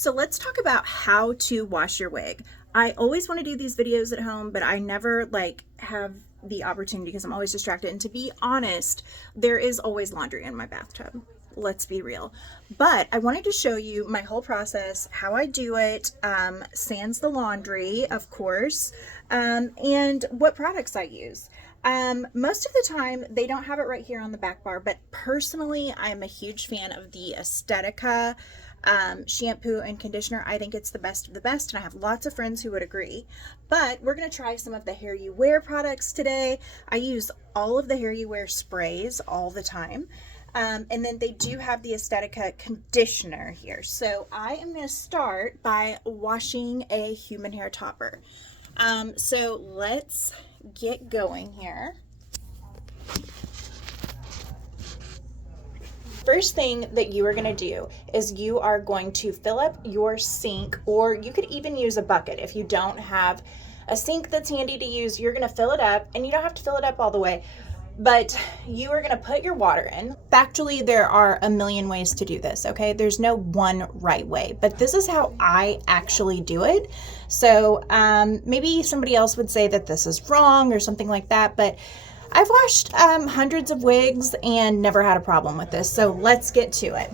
So let's talk about how to wash your wig. I always want to do these videos at home, but I never have the opportunity because I'm always distracted. And to be honest, there is always laundry in my bathtub. Let's be real. But I wanted to show you my whole process, how I do it, sans the laundry, of course, and what products I use. Most of the time they don't have it right here on the back bar, but personally I'm a huge fan of the Estetica shampoo and conditioner. I think it's the best of the best, and I have lots of friends who would agree. But we're going to try some of the Hair You Wear products today. I use all of the Hair You Wear sprays all the time. And then they do have the Estetica conditioner here. So I am going to start by washing a human hair topper. So let's get going here. First thing that you are going to do is you are going to fill up your sink, or you could even use a bucket. If you don't have a sink that's handy to use, you're going to fill it up, and you don't have to fill it up all the way, but you are going to put your water in. Factually, there are a million ways to do this, okay? There's no one right way, but this is how I actually do it. So maybe somebody else would say that this is wrong or something like that, but I've washed hundreds of wigs and never had a problem with this. So let's get to it.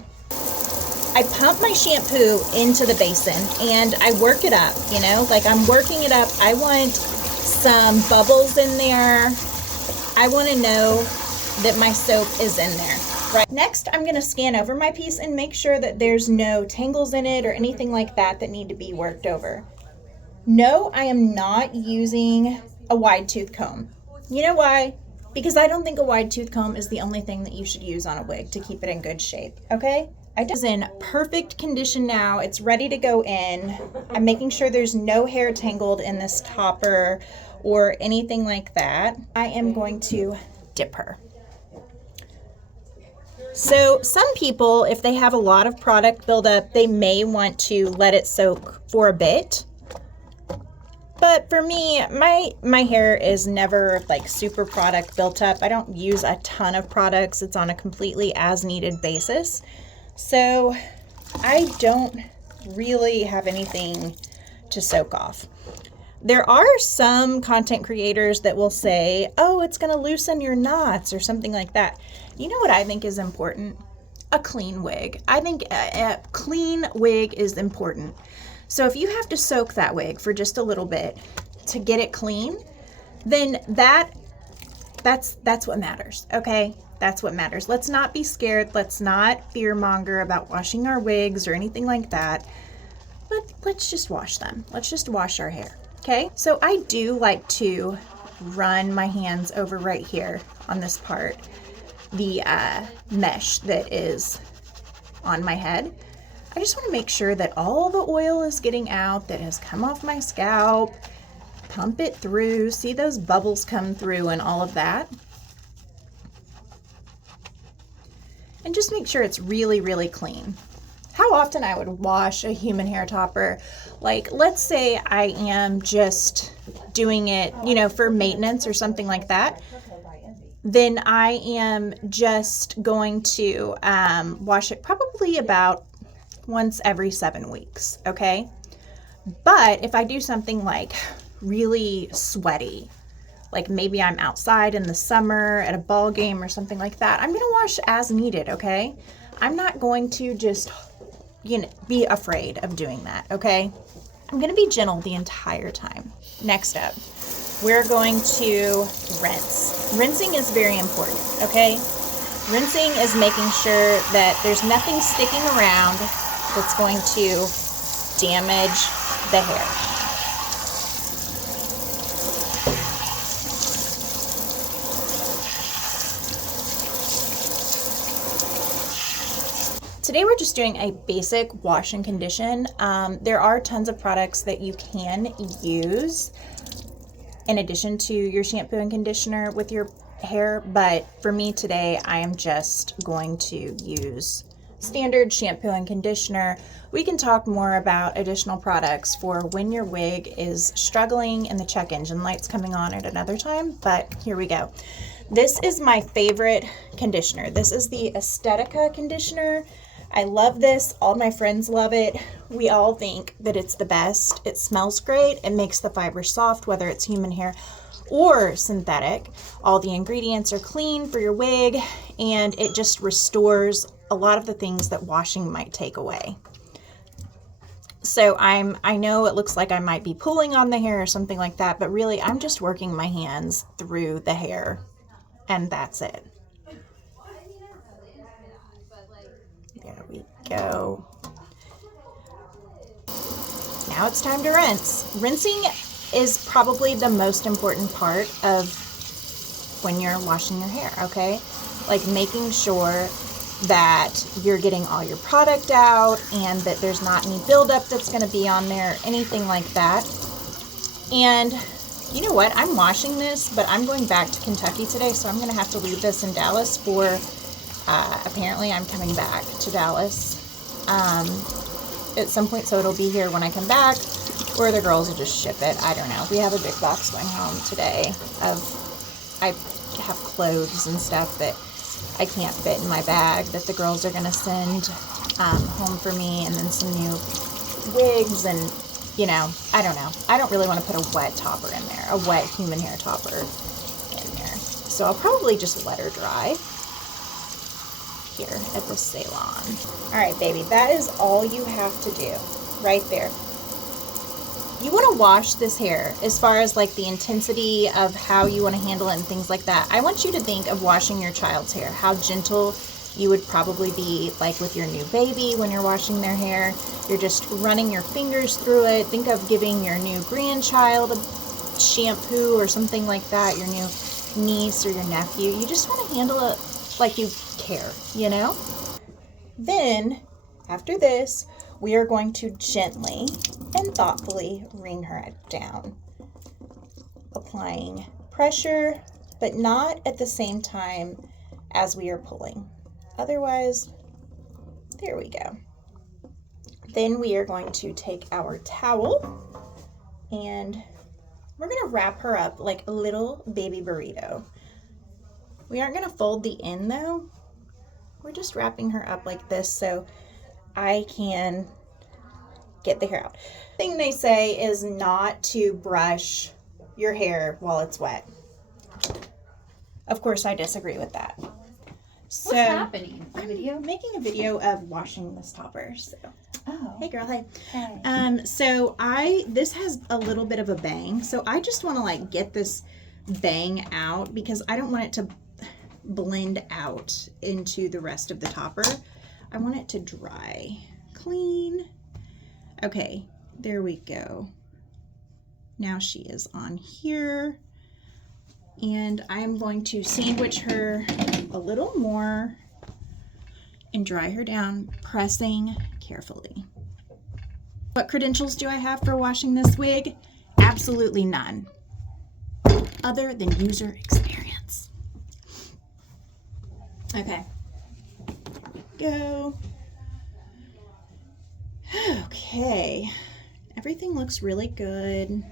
I pump my shampoo into the basin and I work it up, you know, like I'm working it up. I want some bubbles in there. I want to know that my soap is in there. Right. Next, I'm going to scan over my piece and make sure that there's no tangles in it or anything like that that need to be worked over. No, I am not using a wide tooth comb. You know why? Because I don't think a wide tooth comb is the only thing that you should use on a wig to keep it in good shape, okay? It's in perfect condition now. It's ready to go in. I'm making sure there's no hair tangled in this topper or anything like that. I am going to dip her. So some people, if they have a lot of product buildup, they may want to let it soak for a bit. But for me, my hair is never like super product built up. I don't use a ton of products. It's on a completely as needed basis. So I don't really have anything to soak off. There are some content creators that will say, oh, it's going to loosen your knots or something like that. You know what I think is important? A clean wig. I think a clean wig is important. So if you have to soak that wig for just a little bit to get it clean, then that's what matters, okay? That's what matters. Let's not be scared. Let's not fearmonger about washing our wigs or anything like that. But let's just wash them. Let's just wash our hair, okay? So I do like to run my hands over right here on this part, the mesh that is on my head. I just want to make sure that all the oil is getting out that has come off my scalp. Pump it through. See those bubbles come through and all of that. And just make sure it's really, really clean. How often I would wash a human hair topper? Like, let's say I am just doing it, you know, for maintenance or something like that. Then I am just going to wash it probably about once every 7 weeks, okay? But if I do something like really sweaty, like maybe I'm outside in the summer at a ball game or something like that, I'm gonna wash as needed, okay? I'm not going to just, you know, be afraid of doing that, okay? I'm gonna be gentle the entire time. Next up, we're going to rinse. Rinsing is very important, okay? Rinsing is making sure that there's nothing sticking around that's going to damage the hair. Today we're just doing a basic wash and condition. There are tons of products that you can use in addition to your shampoo and conditioner with your hair, but for me today I am just going to use standard shampoo and conditioner. We can talk more about additional products for when your wig is struggling and the check engine light's coming on at another time, but here we go. This is my favorite conditioner. This is the Estetica conditioner. I love this. All my friends love it. We all think that it's the best. It smells great. It makes the fibers soft, whether it's human hair or synthetic. All the ingredients are clean for your wig, and it just restores a lot of the things that washing might take away. So I know it looks like I might be pulling on the hair or something like that, but really I'm just working my hands through the hair, and that's it. There we go. Now it's time to rinse. Rinsing is probably the most important part of when you're washing your hair, okay? Like making sure that you're getting all your product out and that there's not any buildup that's going to be on there, anything like that. And you know what? I'm washing this, but I'm going back to Kentucky today, so I'm going to have to leave this in Dallas for, apparently I'm coming back to Dallas at some point, so it'll be here when I come back, or the girls will just ship it. I don't know. We have a big box going home today I have clothes and stuff that I can't fit in my bag that the girls are going to send home for me, and then some new wigs, and you know, I don't know. I don't really want to put a wet topper in there, a wet human hair topper in there. So I'll probably just let her dry here at the salon. All right, baby, that is all you have to do right there. You want to wash this hair as far as like the intensity of how you want to handle it and things like that. I want you to think of washing your child's hair, how gentle you would probably be like with your new baby when you're washing their hair. You're just running your fingers through it. Think of giving your new grandchild a shampoo or something like that, your new niece or your nephew. You just want to handle it like you care, you know? Then, after this, we are going to gently and thoughtfully wring her down, applying pressure, but not at the same time as we are pulling. Otherwise, there we go. Then we are going to take our towel and we're going to wrap her up like a little baby burrito. We aren't going to fold the end though. We're just wrapping her up like this so I can get the hair out. The thing they say is not to brush your hair while it's wet. Of course, I disagree with that. So, what's happening? I'm making a video of washing this topper. So, oh, hey girl, hey. hey. So this has a little bit of a bang. So I just want to like get this bang out because I don't want it to blend out into the rest of the topper. I want it to dry clean. Okay, there we go. Now she is on here, and I'm going to sandwich her a little more and dry her down, pressing carefully. What credentials do I have for washing this wig? Absolutely none, other than user experience. Okay, go. Okay, everything looks really good.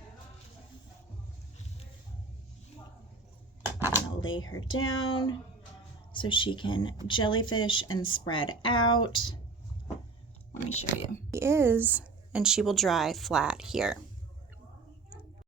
I'm gonna lay her down so she can jellyfish and spread out. Let me show you. She is, and she will dry flat here.